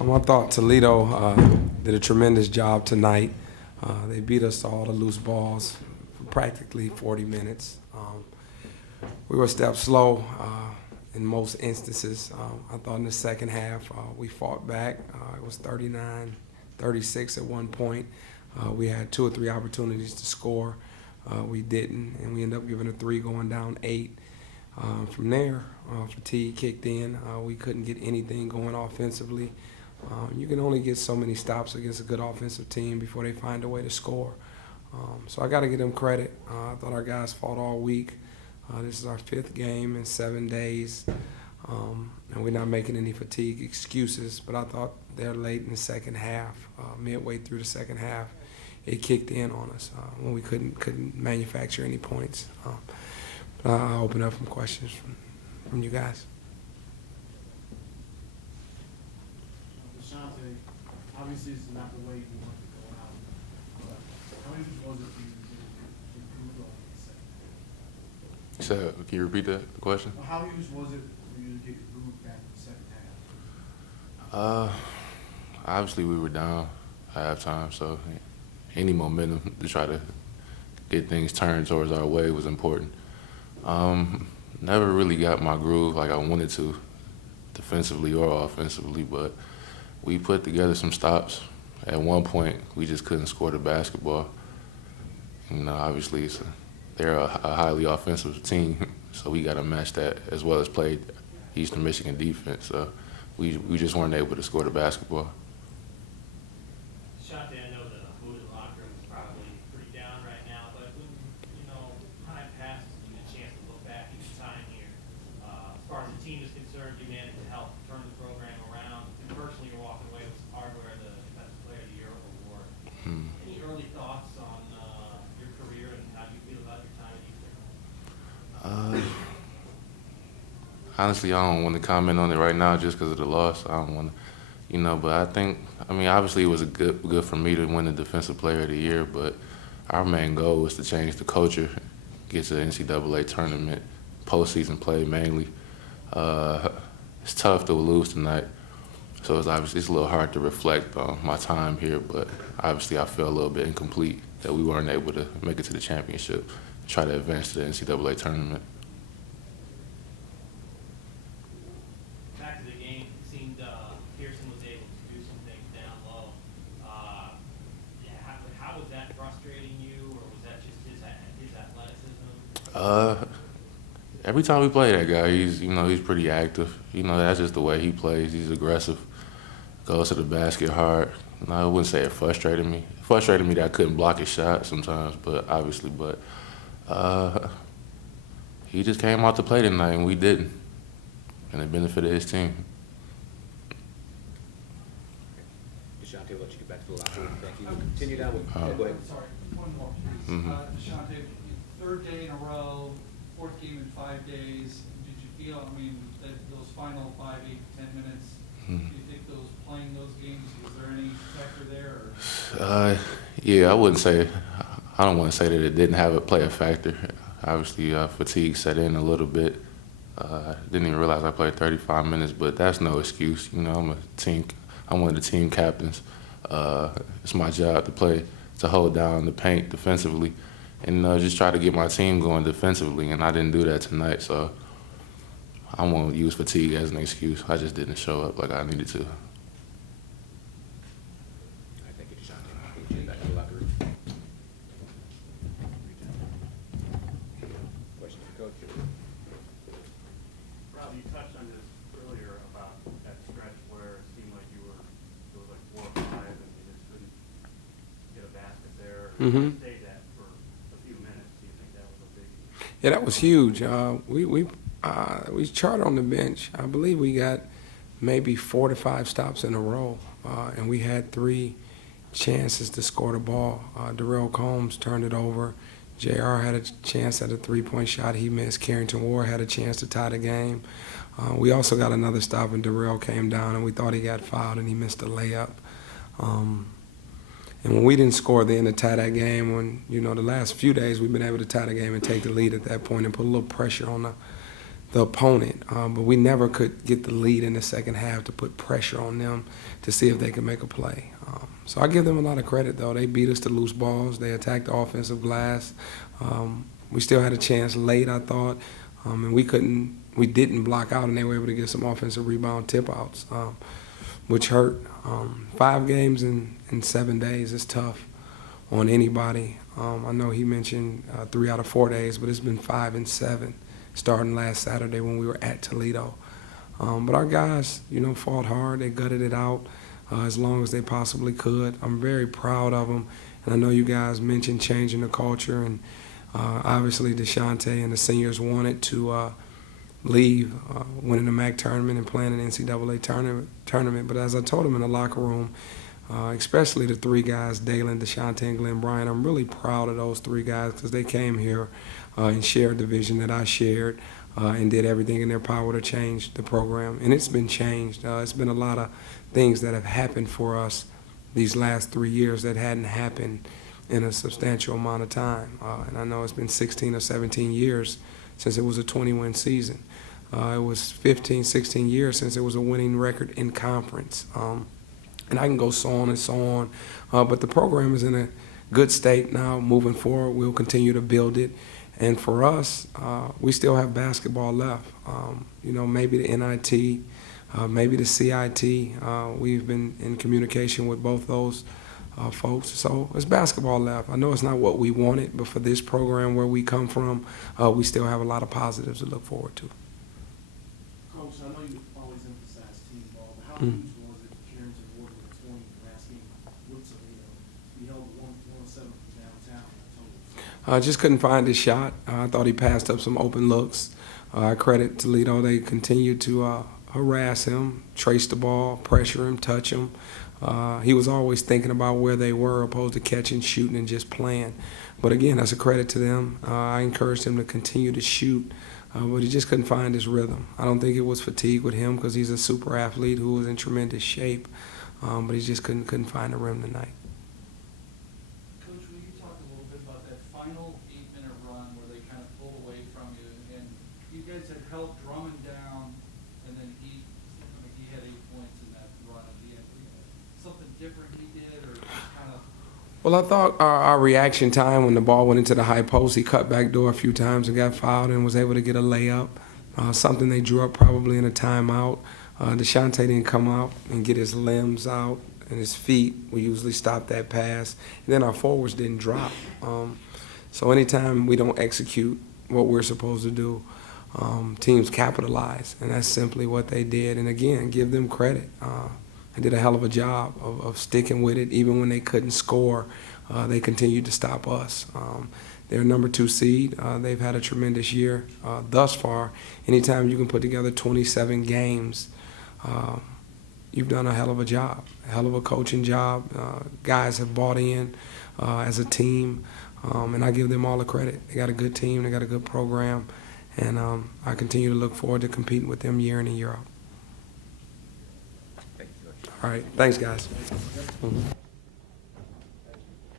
I thought Toledo did a tremendous job tonight. They beat us to all the loose balls for practically 40 minutes. We were a step slow in most instances. I thought in the second half we fought back. It was 39-36 at one point. We had 2 or 3 opportunities to score. We didn't, and we ended up giving a 3 going down 8. From there, fatigue kicked in. We couldn't get anything going offensively. You can only get so many stops against a good offensive team before they find a way to score. So I got to give them credit. I thought our guys fought all week. This is our 5th game in 7 days, and we're not making any fatigue excuses, but I thought they're late in the second half, midway through the second half, it kicked in on us when we couldn't manufacture any points. But I'll open up some questions from you guys. Shante, obviously this is not the way you want to go out, but how many was it for you to improve on the second half? So, can you repeat the question? Well, how huge was it for you to get your groove back in the second half? Obviously we were down at halftime, so any momentum to try to get things turned towards our way was important. Never really got my groove like I wanted to, defensively or offensively, but we put together some stops. At one point, we just couldn't score the basketball. Obviously, they're a highly offensive team, so we got to match that as well as play Eastern Michigan defense. So we just weren't able to score the basketball. Shante, I know the mood in the locker room is probably pretty down right now, but when time passes and you get a chance to look back at your time here, as far as the team is concerned, you managed to help turn the program around. And personally, you're walking away with some hardware, the Defensive Player of the Year award. Any early thoughts on your career and how you feel about your time at Eastern? Honestly, I don't want to comment on it right now just because of the loss. I don't want to, but obviously it was good for me to win the Defensive Player of the Year, but our main goal was to change the culture, get to the NCAA tournament, postseason play mainly. It's tough to lose tonight, so it's a little hard to reflect on my time here, but obviously I feel a little bit incomplete that we weren't able to make it to the championship, try to advance to the NCAA tournament. Back to the game, it seemed Pearson was able to do some things down low. How was that frustrating you, or was that just his athleticism? Every time we play that guy, he's pretty active. That's just the way he plays. He's aggressive, goes to the basket hard. I wouldn't say it frustrated me. It frustrated me that I couldn't block his shot sometimes, but he just came out to play tonight and we didn't, and it benefited his team. Shante, we'll let you get back to the locker room. Thank you. We'll continue now with. Go ahead. Sorry, one more, please. Shante, 3rd day in a row, 4th game in 5 days. Did you feel, that those final 5, 8, 10 minutes, do you think playing those games, was there any factor there? Yeah, I don't want to say that it didn't play a factor. Obviously, fatigue set in a little bit. Didn't even realize I played 35 minutes, but that's no excuse. I'm one of the team captains. It's my job to hold down the paint defensively, and just try to get my team going defensively, and I didn't do that tonight, so I won't use fatigue as an excuse. I just didn't show up like I needed to. All right, thank you, Shante. We'll get back to the locker room. Question for Coach. Rob, you touched on this earlier about that stretch where it seemed like it was like 4 or 5 and you just couldn't get a basket there. You stayed that for a few minutes. Do you think that was a big? Yeah, that was huge. We charted on the bench. I believe we got maybe 4 to 5 stops in a row, and we had 3 chances to score the ball. Darrell Combs turned it over. JR had a chance at a 3-point shot he missed. Carrington Ward had a chance to tie the game. We also got another stop, and Darrell came down, and we thought he got fouled, and he missed a layup. And when we didn't score then to tie that game, when, the last few days we've been able to tie the game and take the lead at that point and put a little pressure on the opponent, but we never could get the lead in the second half to put pressure on them to see if they could make a play. So I give them a lot of credit, though. They beat us to loose balls. They attacked the offensive glass. We still had a chance late, I thought, and we didn't block out, and they were able to get some offensive rebound tip-outs, which hurt. 5 games in 7 days is tough on anybody. I know he mentioned 3 out of 4 days, but it's been 5 and 7 starting last Saturday when we were at Toledo. But our guys, fought hard. They gutted it out as long as they possibly could. I'm very proud of them. And I know you guys mentioned changing the culture, and obviously DeShante and the seniors wanted to leave, winning the MAC tournament and playing an NCAA tournament. But as I told them in the locker room, especially the 3 guys, Dalen, DeShante, and Glenn Bryant, I'm really proud of those 3 guys because they came here and shared the vision that I shared and did everything in their power to change the program. And it's been changed. It's been a lot of things that have happened for us these last 3 years that hadn't happened in a substantial amount of time. And I know it's been 16 or 17 years since it was a 20-win season. It was 15, 16 years since it was a winning record in conference. And I can go so on and so on. But the program is in a good state now. Moving forward, we'll continue to build it. And for us, we still have basketball left. Maybe the NIT, maybe the CIT. We've been in communication with both those folks. So it's basketball left. I know it's not what we wanted, but for this program where we come from, we still have a lot of positives to look forward to. Coach, I know you always emphasize team ball, but how huge was it for Karen to work with a 20 last game with Toledo? We held 107 downtown. Just couldn't find his shot. I thought he passed up some open looks. I credit Toledo. They continued to harass him, trace the ball, pressure him, touch him. He was always thinking about where they were opposed to catching, shooting, and just playing. But again, that's a credit to them. I encouraged him to continue to shoot, but he just couldn't find his rhythm. I don't think it was fatigue with him because he's a super athlete who was in tremendous shape, but he just couldn't find the rim tonight. Coach, will you talk a little bit about that final 8-minute run where they kind of pulled away from you, and you guys had held Drummond down, and then he had 8 points in that run at the end. Something different he did, or just kind of? Well, I thought our reaction time when the ball went into the high post, he cut back door a few times and got fouled and was able to get a layup, something they drew up probably in a timeout. DeShante didn't come out and get his limbs out and his feet. We usually stop that pass. And then our forwards didn't drop. So anytime we don't execute what we're supposed to do, teams capitalize, and that's simply what they did. And again, give them credit. They did a hell of a job of sticking with it. Even when they couldn't score, they continued to stop us. They're number 2 seed. They've had a tremendous year thus far. Anytime you can put together 27 games, you've done a hell of a job, a hell of a coaching job. Guys have bought in as a team, and I give them all the credit. They got a good team. They got a good program, and I continue to look forward to competing with them year in and year out. Thank you, Coach. All right. Thanks, guys.